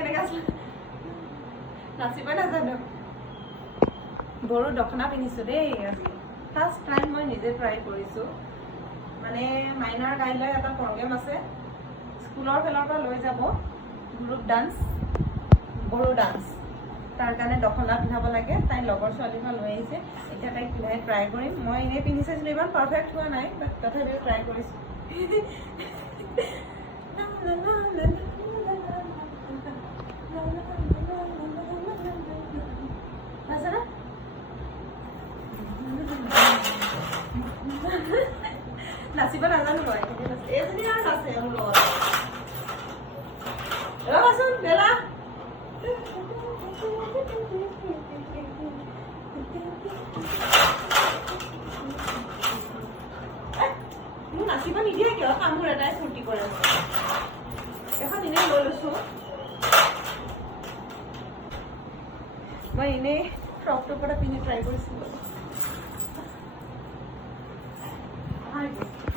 কেনেকৈ আছিলে নাচিব নাজানো বড়ো দখনা পিন্ধিছোঁ দেই আজি ফাৰ্ষ্ট টাইম মই নিজে ট্ৰাই কৰিছোঁ মানে মাইনাৰ কাইলৈ এটা প্ৰগ্ৰেম আছে স্কুলৰ ফালৰ পৰা লৈ যাব গ্ৰুপ ডান্স বড়ো ডান্স তাৰ কাৰণে দখনা পিন্ধাব লাগে তাই লগৰ ছোৱালীখন লৈ আহিছে এতিয়া তাইক পিন্ধাই ট্ৰাই কৰিম মই এনেই পিন্ধি চাইছিলোঁ ইমান পাৰফেক্ট হোৱা নাই বাট তথাপিও ট্ৰাই কৰিছোঁ নাচিব নাজানো মই এইজনী আৰু নাচে মোৰ লগত ৰবাচোন বেলা মোক নাচিব নিদিয়ে কিয় কামবোৰ এটাই ফূৰ্তি কৰে এখন এনেই লৈ লৈছোঁ মই এনেই ফ্ৰকটোৰ পৰা পিন্ধি ট্ৰাই কৰিছিলোঁ